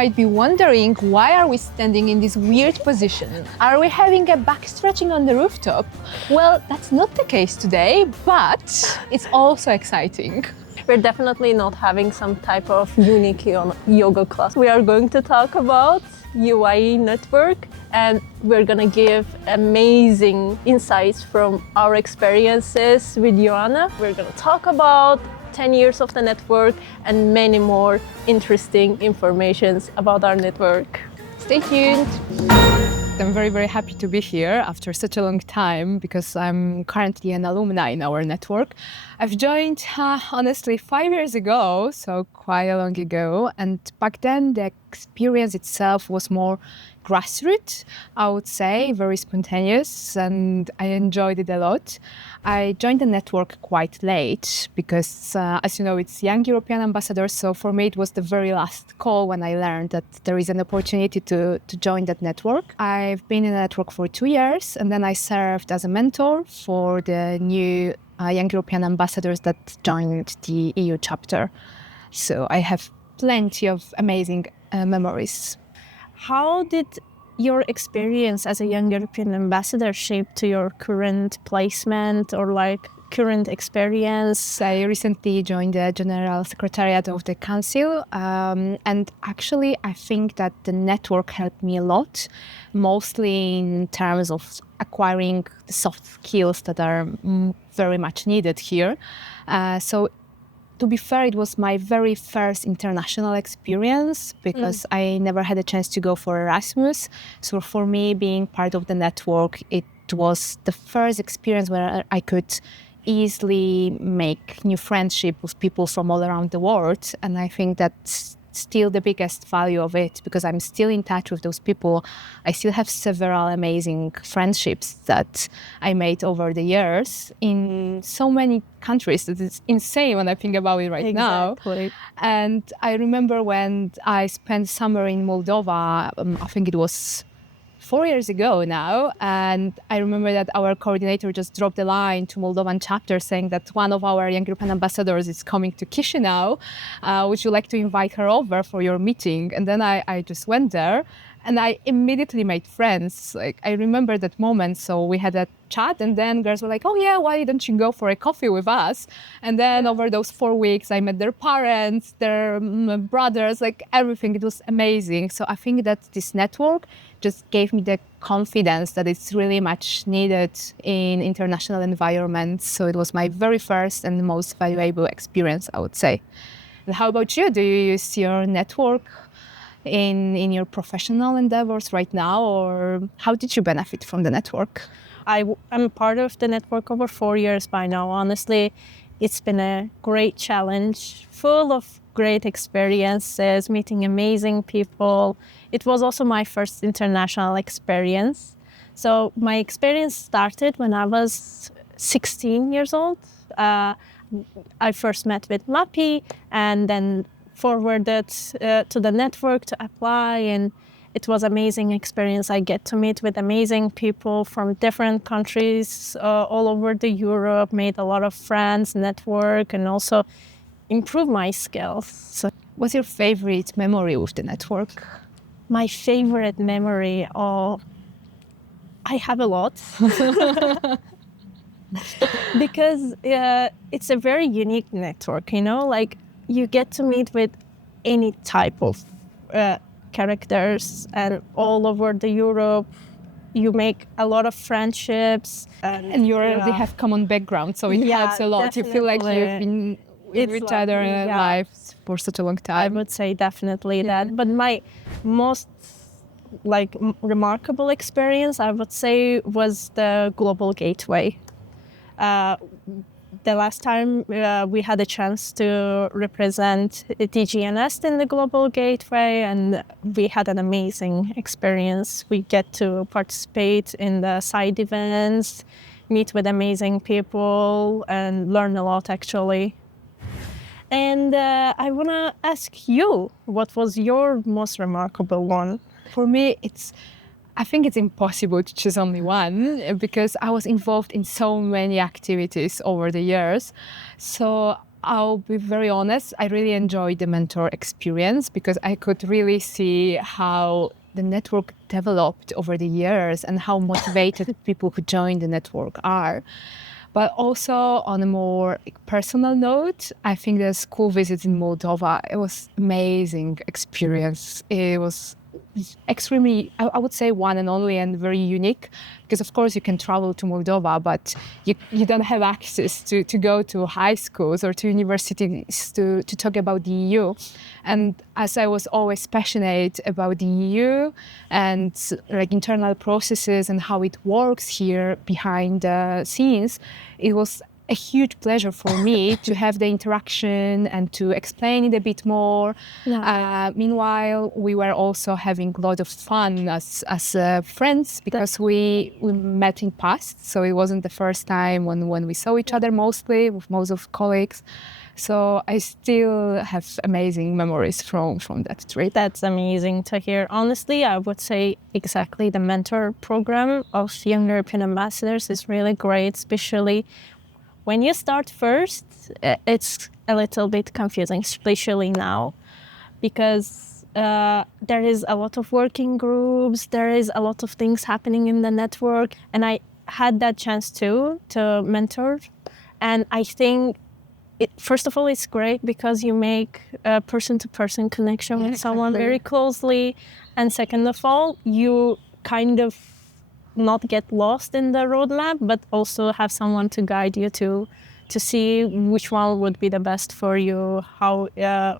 might be wondering, why are we standing in this weird position? Are we having a back stretching on the rooftop? Well, that's not the case today, but it's also exciting. We're definitely not having some type of unique yoga class. We are going to talk about YEA network, and we're gonna give amazing insights from our experiences with Joanna. We're gonna talk about 10 years of the network and many more interesting informations about our network. Stay tuned. I'm very, very happy to be here after such a long time because I'm currently an alumni in our network. I've joined, honestly, 5 years ago, so quite a long ago. And back then, the experience itself was more grassroots, I would say, very spontaneous, and I enjoyed it a lot. I joined the network quite late because, as you know, it's Young European Ambassadors, so for me it was the very last call when I learned that there is an opportunity to join that network. I've been in the network for 2 years, and then I served as a mentor for the new Young European Ambassadors that joined the EU chapter. So I have plenty of amazing memories. How did your experience as a Young European Ambassador shape to your current placement or current experience? I recently joined the General Secretariat of the Council, and actually I think that the network helped me a lot, mostly in terms of acquiring the soft skills that are very much needed here. So to be fair, it was my very first international experience because I never had a chance to go for Erasmus. So for me, being part of the network, it was the first experience where I could easily make new friendship with people from all around the world. And I think that's still the biggest value of it because I'm still in touch with those people. I still have several amazing friendships that I made over the years in so many countries that it's insane when I think about it right now. And I remember when I spent summer in Moldova, I think it was 4 years ago now, and I remember that our coordinator just dropped a line to Moldovan chapter saying that one of our Young European Ambassadors is coming to Chisinau. Would you like to invite her over for your meeting? And then I just went there, and I immediately made friends. I remember that moment. So we had a chat, and then girls were like, "Oh yeah, why don't you go for a coffee with us?" And then over those 4 weeks, I met their parents, their brothers, everything. It was amazing. So I think that this network just gave me the confidence that it's really much needed in international environments. So it was my very first and most valuable experience, I would say. And how about you? Do you use your network in your professional endeavors right now, or how did you benefit from the network? I'm part of the network over 4 years by now. Honestly, it's been a great challenge, full of great experiences, meeting amazing people. It was also my first international experience. So my experience started when I was 16 years old. I first met with Mappy and then forwarded to the network to apply, and it was amazing experience. I get to meet with amazing people from different countries all over the Europe, made a lot of friends, network, and also improve my skills. So, what's your favorite memory with the network? My favorite memory, I have a lot. Because it's a very unique network, you get to meet with any type of characters and all over the Europe. You make a lot of friendships. And you already have common background, so it helps a lot. Definitely. You feel like you've been with each other in lives for such a long time. I would say definitely that. But my most remarkable experience, I would say, was the Global Gateway. The last time we had a chance to represent TGNS in the Global Gateway, and we had an amazing experience. We get to participate in the side events, meet with amazing people, and learn a lot, actually. And I want to ask you, what was your most remarkable one? For me, I think it's impossible to choose only one because I was involved in so many activities over the years. So I'll be very honest, I really enjoyed the mentor experience because I could really see how the network developed over the years and how motivated people who join the network are. But also on a more personal note, I think the school visit in Moldova, it was amazing experience. It was extremely, I would say, one and only and very unique because, of course, you can travel to Moldova, but you don't have access to go to high schools or to universities to talk about the EU. And as I was always passionate about the EU and like internal processes and how it works here behind the scenes, it was a huge pleasure for me to have the interaction and to explain it a bit more. Yeah. Meanwhile, we were also having a lot of fun as friends because we met in past. So it wasn't the first time when we saw each other mostly with most of colleagues. So I still have amazing memories from that trip. That's amazing to hear. Honestly, I would say exactly the mentor program of Young European Ambassadors is really great, especially when you start first, it's a little bit confusing, especially now, because there is a lot of working groups, there is a lot of things happening in the network, and I had that chance too to mentor. And I think, first of all, it's great because you make a person-to-person connection with someone very closely, and second of all, you kind of not get lost in the roadmap, but also have someone to guide you to see which one would be the best for you, how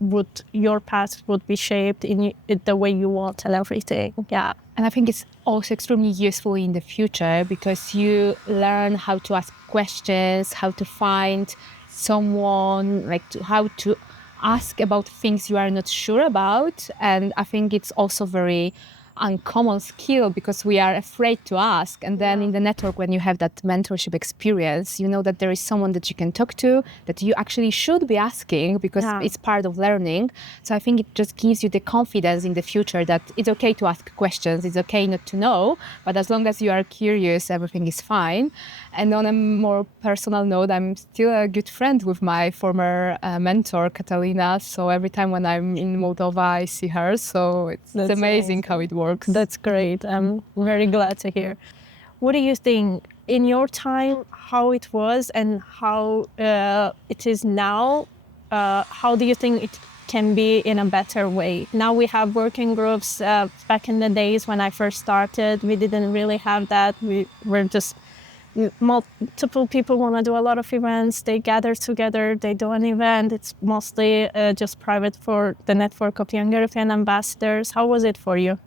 would your path would be shaped in the way you want and everything. Yeah. And I think it's also extremely useful in the future because you learn how to ask questions, how to find someone, how to ask about things you are not sure about. And I think it's also very uncommon skill because we are afraid to ask. And then in the network, when you have that mentorship experience, you know that there is someone that you can talk to, that you actually should be asking because it's part of learning. So I think it just gives you the confidence in the future that it's okay to ask questions, it's okay not to know, but as long as you are curious, everything is fine. And on a more personal note, I'm still a good friend with my former mentor, Catalina. So every time when I'm in Moldova, I see her. So it's amazing how it works. That's great. I'm very glad to hear. What do you think in your time, how it was and how it is now? How do you think it can be in a better way? Now we have working groups. Back in the days when I first started, we didn't really have that. We were just multiple people want to do a lot of events. They gather together, they do an event. It's mostly just private for the network of Young European Ambassadors. How was it for you?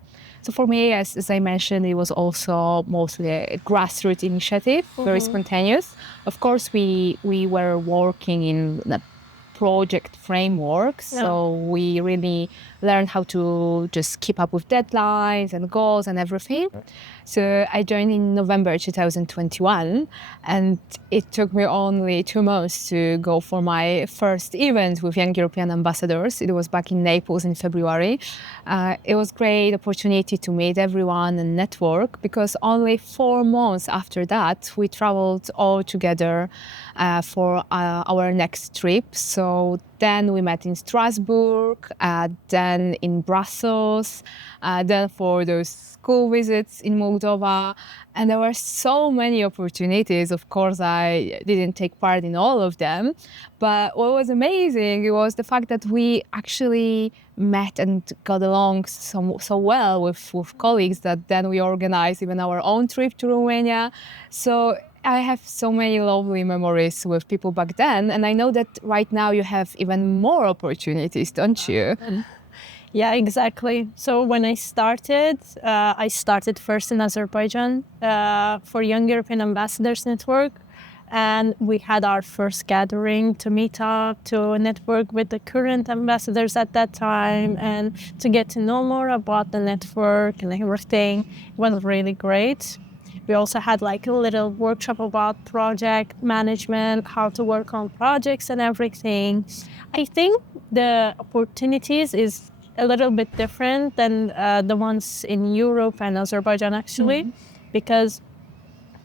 So for me, as I mentioned, it was also mostly a grassroots initiative, very spontaneous. Of course, we were working in the project framework, so we really learned how to just keep up with deadlines and goals and everything. So I joined in November 2021, and it took me only 2 months to go for my first event with Young European Ambassadors. It was back in Naples in February. It was a great opportunity to meet everyone and network because only 4 months after that, we traveled all together for our next trip. So then we met in Strasbourg, then in Brussels, then for those school visits in Moldova. And there were so many opportunities. Of course, I didn't take part in all of them. But what was amazing was the fact that we actually met and got along so well with colleagues that then we organized even our own trip to Romania. So I have so many lovely memories with people back then. And I know that right now you have even more opportunities, don't you? Yeah, exactly. So when I started first in Azerbaijan for Young European Ambassadors Network. And we had our first gathering to meet up, to network with the current ambassadors at that time and to get to know more about the network and everything. It was really great. We also had like a little workshop about project management, how to work on projects and everything. I think the opportunities is a little bit different than the ones in Europe and Azerbaijan actually, because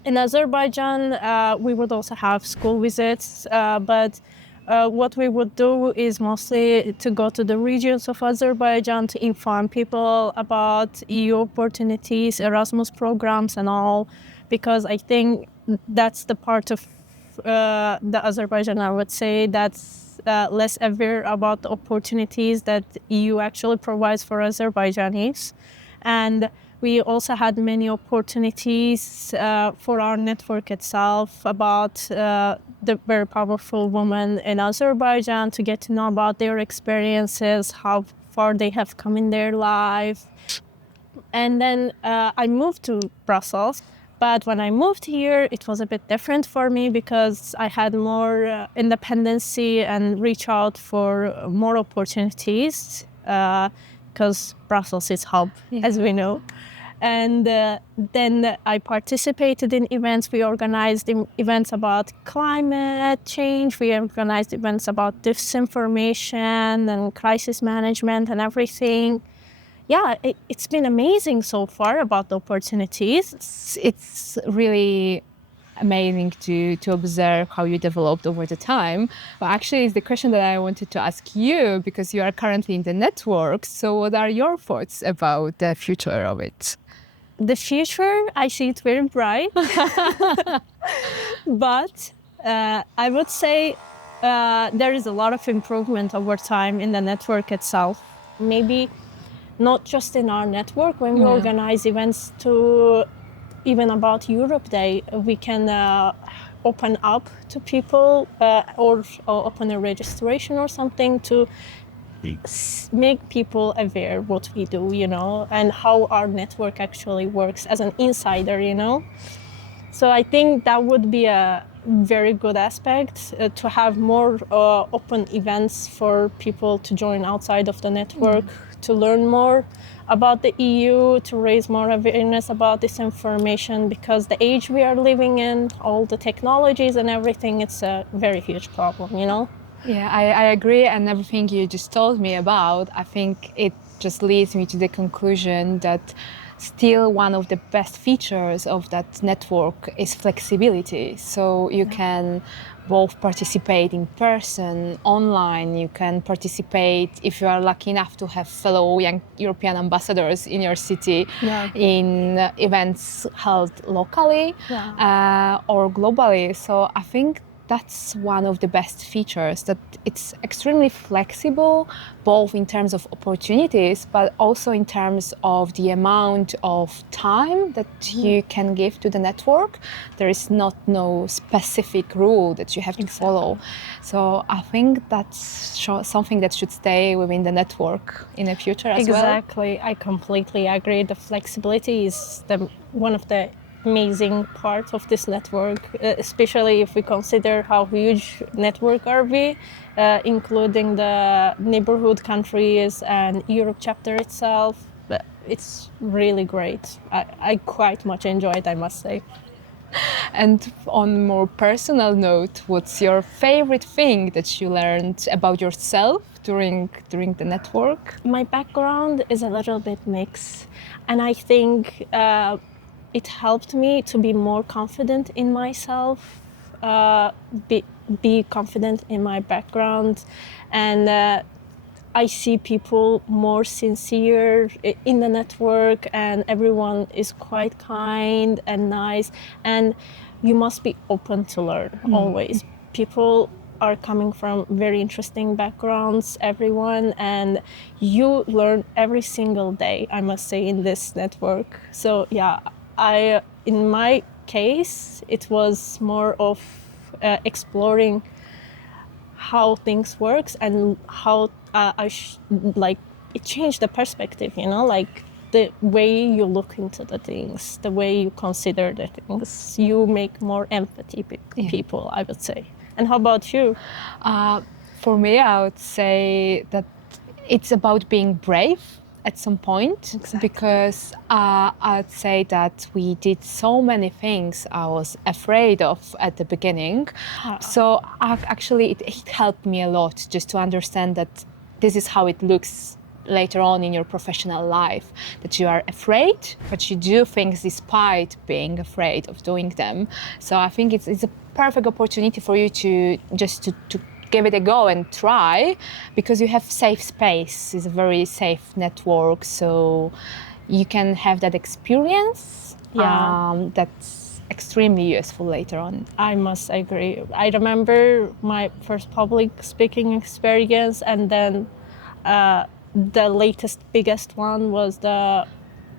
in Azerbaijan we would also have school visits, but What we would do is mostly to go to the regions of Azerbaijan to inform people about EU opportunities, Erasmus programs and all, because I think that's the part of the Azerbaijan, I would say, that's less aware about the opportunities that EU actually provides for Azerbaijanis. And we also had many opportunities for our network itself about the very powerful women in Azerbaijan, to get to know about their experiences, how far they have come in their life. And then I moved to Brussels. But when I moved here, it was a bit different for me because I had more independency and reach out for more opportunities because Brussels is hub, as we know. And then I participated in events. We organized events about climate change. We organized events about disinformation and crisis management and everything. Yeah, it's been amazing so far about the opportunities. It's really amazing to observe how you developed over the time. But actually, it's the question that I wanted to ask you, because you are currently in the network. So what are your thoughts about the future of it? The future, I see it very bright. But I would say there is a lot of improvement over time in the network itself. Maybe not just in our network. When we organize events to even about Europe Day, we can open up to people or open a registration or something to make people aware what we do, and how our network actually works as an insider, So I think that would be a very good aspect to have more open events for people to join outside of the network, to learn more about the EU, to raise more awareness about this information, because the age we are living in, all the technologies and everything, it's a very huge problem, Yeah, I agree. And everything you just told me about, I think it just leads me to the conclusion that still one of the best features of that network is flexibility. So you can both participate in person, online, you can participate, if you are lucky enough to have fellow young European ambassadors in your city, in events held locally or globally. So I think that's one of the best features, that it's extremely flexible, both in terms of opportunities, but also in terms of the amount of time that you can give to the network. There is no specific rule that you have to follow. So I think that's something that should stay within the network in the future as well. Exactly, I completely agree. The flexibility is one of the amazing part of this network, especially if we consider how huge network are we, including the neighborhood countries and Europe chapter itself. But it's really great. I quite much enjoy it, I must say. And on a more personal note, what's your favorite thing that you learned about yourself during the network? My background is a little bit mixed, and I think it helped me to be more confident in myself, be confident in my background, and I see people more sincere in the network, and everyone is quite kind and nice, and you must be open to learn always. People are coming from very interesting backgrounds, everyone, and you learn every single day, I must say, in this network. So yeah, in my case, it was more of exploring how things works and how it changed the perspective, like the way you look into the things, the way you consider the things. You make more empathy people, I would say. And how about you? For me, I would say that it's about being brave at some point, because I'd say that we did so many things I was afraid of at the beginning. So actually it helped me a lot just to understand that this is how it looks later on in your professional life, that you are afraid, but you do things despite being afraid of doing them. So I think it's a perfect opportunity for you to give it a go and try, because you have safe space. It's a very safe network, so you can have that experience. That's extremely useful later on. I must agree. I remember my first public speaking experience, and then the latest, biggest one was the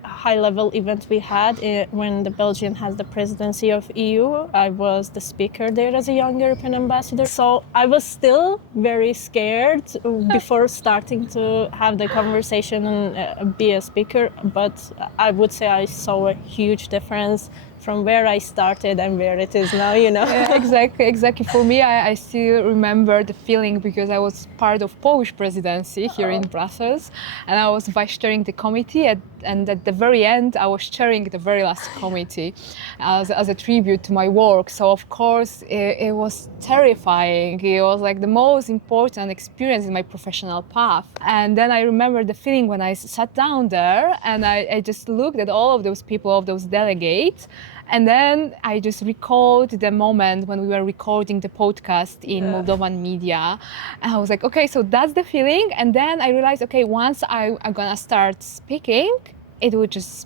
high-level event we had when the Belgium has the presidency of EU. I was the speaker there as a young European ambassador. So I was still very scared before starting to have the conversation and be a speaker. But I would say I saw a huge difference from where I started and where it is now, you know. Yeah, exactly. For me, I still remember the feeling, because I was part of Polish presidency here in Brussels, and I was vice chairing the committee, and at the very end, I was chairing the very last committee as a tribute to my work. So of course, it was terrifying. It was like the most important experience in my professional path. And then I remember the feeling when I sat down there and I just looked at all of those people, of those delegates. And then I just recalled the moment when we were recording the podcast in Moldovan media. And I was like, okay, so that's the feeling. And then I realized, okay, once I'm gonna start speaking, it would just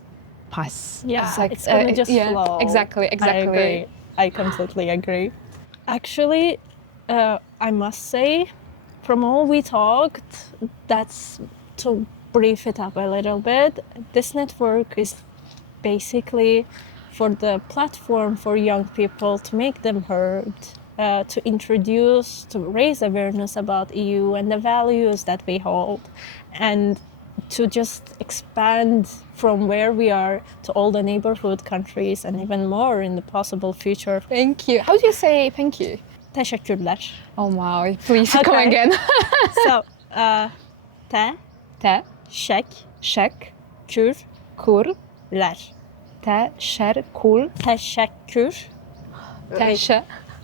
pass. Yeah, it's gonna just flow. Exactly. I agree. I completely agree. Actually, I must say, from all we talked, that's to brief it up a little bit. This network is basically for the platform for young people to make them heard, to introduce, to raise awareness about EU and the values that we hold, and to just expand from where we are to all the neighborhood countries and even more in the possible future. Thank you. How do you say thank you? Teşekkürler. Oh wow, please come again. So, teşekkürler.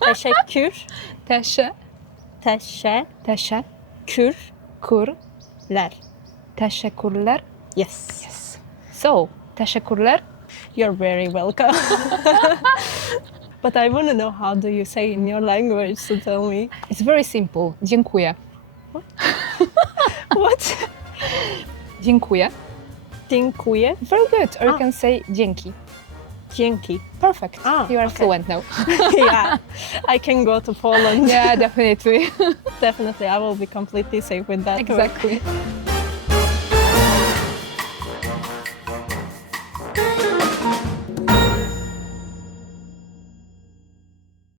Teşekkür. Teşekkür. Teşekkürler. Teşekkürler. Yes. So, teşekkürler. You're very welcome. But I want to know, how do you say in your language, so tell me. It's very simple. Dziękuję. What? Dziękuję. Dziękuję. Very good. Or you can say dzięki. Dzięki. Perfect. You are fluent now. Yeah. I can go to Poland. Yeah, definitely. Definitely. I will be completely safe with that. Exactly.